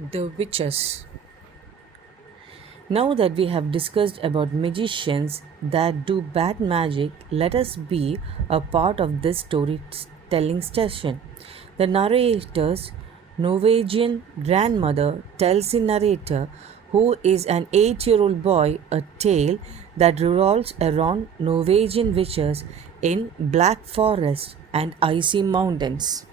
The witches. Now that we have discussed about magicians that do bad magic, let us be a part of this storytelling session. The narrator's Norwegian grandmother tells the narrator, who is an 8-year-old boy, a tale that revolves around Norwegian witches in black forests and icy mountains.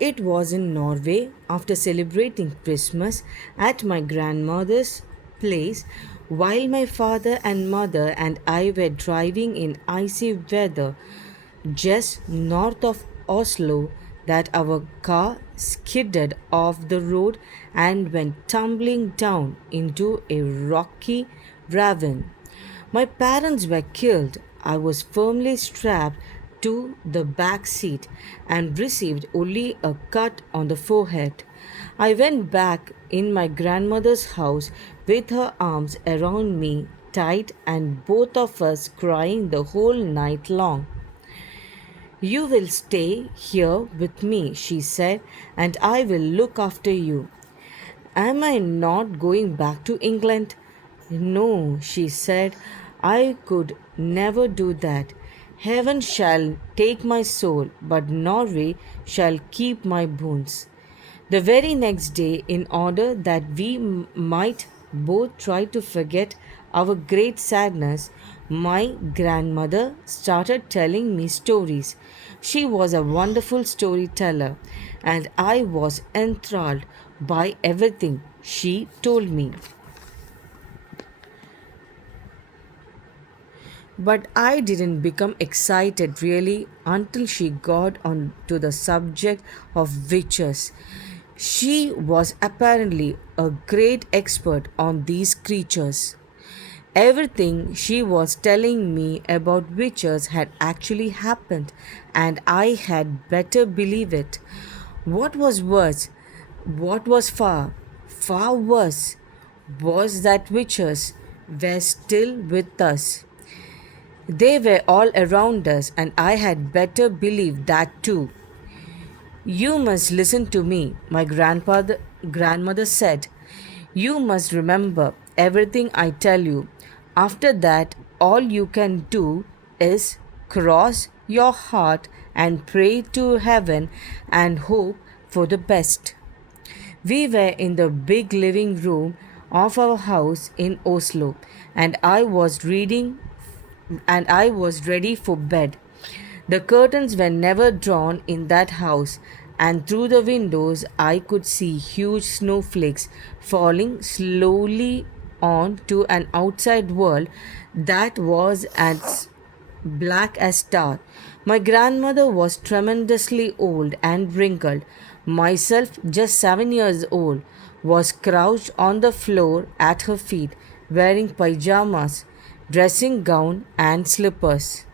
It was in Norway after celebrating Christmas at my grandmother's place while my father and mother and I were driving in icy weather just north of Oslo that our car skidded off the road and went tumbling down into a rocky ravine. My parents were killed. I was firmly strapped to the back seat and received only a cut on the forehead. I went back in my grandmother's house with her arms around me tight and both of us crying the whole night long. "You will stay here with me," she said, "and I will look after you." "Am I not going back to England?" "No," she said, "I could never do that. Heaven shall take my soul, but Norway shall keep my bones." The very next day, in order that we might both try to forget our great sadness, my grandmother started telling me stories. She was a wonderful storyteller, and I was enthralled by everything she told me. But I didn't become excited really until she got on to the subject of witches. She was apparently a great expert on these creatures. Everything she was telling me about witches had actually happened, and I had better believe it. What was worse, what was far worse, was that witches were still with us. They were all around us, and I had better believe that too. "You must listen to me," my grandmother said. "You must remember everything I tell you. After that, all you can do is cross your heart and pray to heaven and hope for the best." We were in the big living room of our house in Oslo, and I was ready for bed. The curtains were never drawn in that house, and through the windows I could see huge snowflakes falling slowly on to an outside world that was as black as tar. My grandmother was tremendously old and wrinkled. Myself, just 7 years old, was crouched on the floor at her feet, wearing pajamas, dressing gown, and slippers.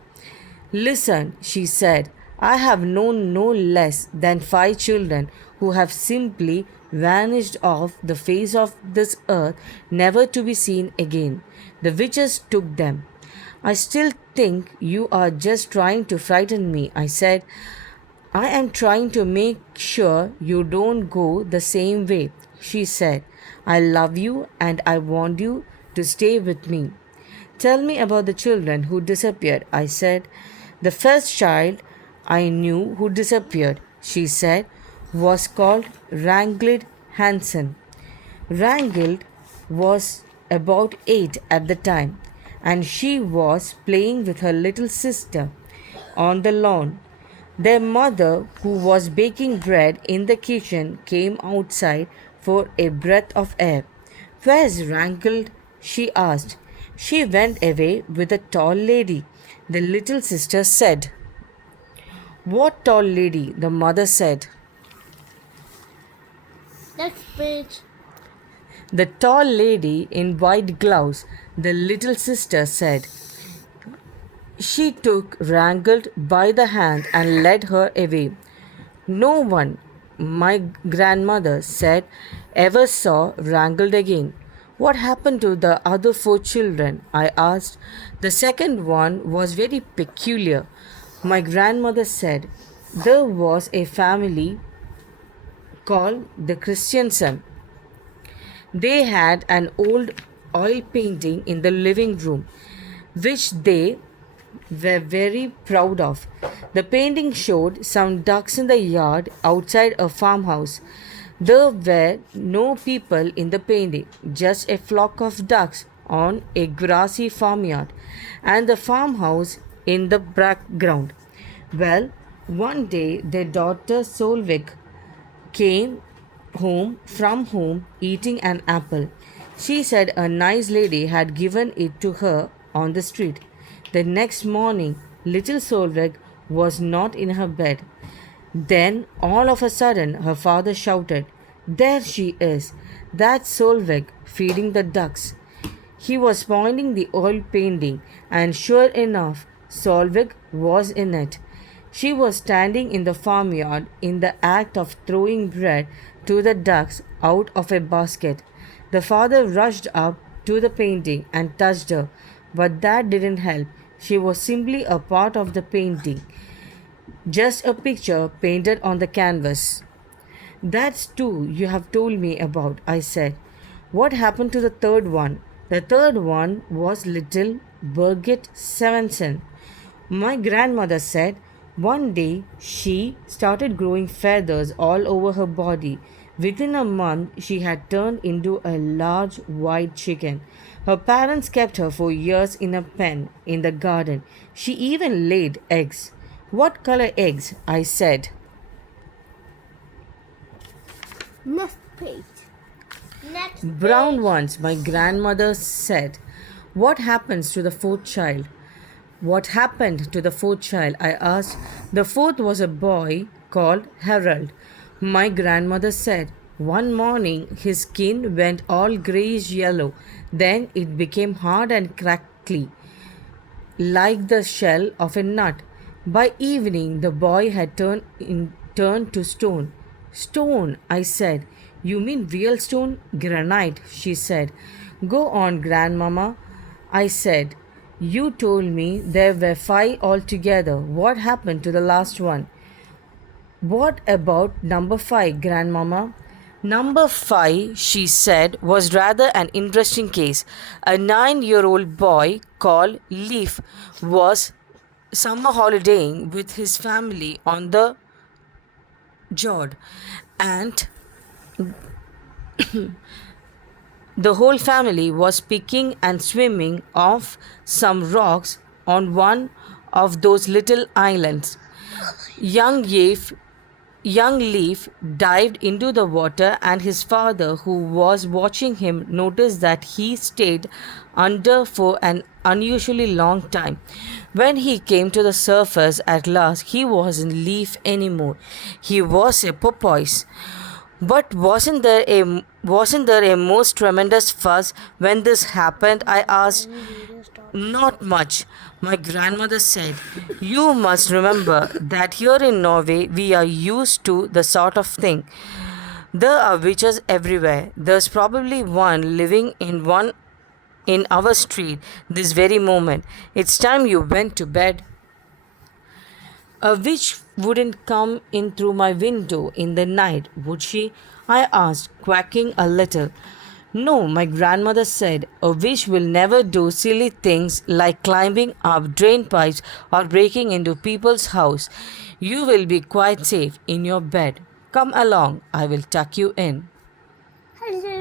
"Listen," she said, "I have known no less than 5 children who have simply vanished off the face of this earth, never to be seen again. The witches took them." "I still think you are just trying to frighten me," I said. "I am trying to make sure you don't go the same way," she said. "I love you and I want you to stay with me." "Tell me about the children who disappeared," I said. "The first child I knew who disappeared," she said, "was called Ranglid Hansen. Ranglid was about 8 at the time, and she was playing with her little sister on the lawn. Their mother, who was baking bread in the kitchen, came outside for a breath of air. "Where's Ranglid?" she asked. "She went away with a tall lady," the little sister said. "What tall lady?" the mother said. Next page. "The tall lady in white gloves," the little sister said. She took Rangled by the hand and led her away. "No one," my grandmother said, "ever saw Rangled again." What happened to the other four children? I asked. The second one was very peculiar. My grandmother said there was a family called the Christiansen. They had an old oil painting in the living room, which they were very proud of. The painting showed some ducks in the yard outside a farmhouse. There were no people in the painting, just a flock of ducks on a grassy farmyard, and the farmhouse in the background. Well, one day their daughter Solveig came home eating an apple. She said a nice lady had given it to her on the street. The next morning, little Solveig was not in her bed. Then, all of a sudden, her father shouted, "There she is! That's Solveig feeding the ducks." He was pointing the oil painting, and sure enough, Solveig was in it. She was standing in the farmyard in the act of throwing bread to the ducks out of a basket. The father rushed up to the painting and touched her, but that didn't help. She was simply a part of the painting, just a picture painted on the canvas. That's two you have told me about, I said. What happened to the third one? The third one was little Birgit Svensson. My grandmother said one day she started growing feathers all over her body. Within a month, she had turned into a large white chicken. Her parents kept her for years in a pen in the garden. She even laid eggs. What color eggs? I said. Next page. Next Brown page. ones, my grandmother said. What happens to the fourth child? What happened to the fourth child? I asked. The fourth was a boy called Harold. My grandmother said. One morning his skin went all grayish yellow. Then it became hard and crackly, like the shell of a nut. By evening the boy had turned to stone. Stone, I said. You mean real stone? Granite, she said. Go on, grandmamma, I said. You told me there were 5 altogether. What happened to the last one? What about number 5, grandmamma? Number 5, she said, was rather an interesting case. A 9-year-old boy called Leaf was summer holidaying with his family on the Jord, and the whole family was picking and swimming off some rocks on one of those little islands. Young Leaf, young Leaf dived into the water, and his father, who was watching him, noticed that he stayed under for an unusually long time. When he came to the surface at last, he wasn't Leaf anymore. He was a porpoise. But wasn't there a most tremendous fuss when this happened? I asked. Not much, my grandmother said. You must remember that here in Norway we are used to the sort of thing. There are witches everywhere. There's probably one living in our street this very moment. It's time you went to bed. A witch wouldn't come in through my window in the night, would she? I asked, quacking a little. No, my grandmother said, a witch will never do silly things like climbing up drain pipes or breaking into people's house. You will be quite safe in your bed. Come along, I will tuck you in. Hello.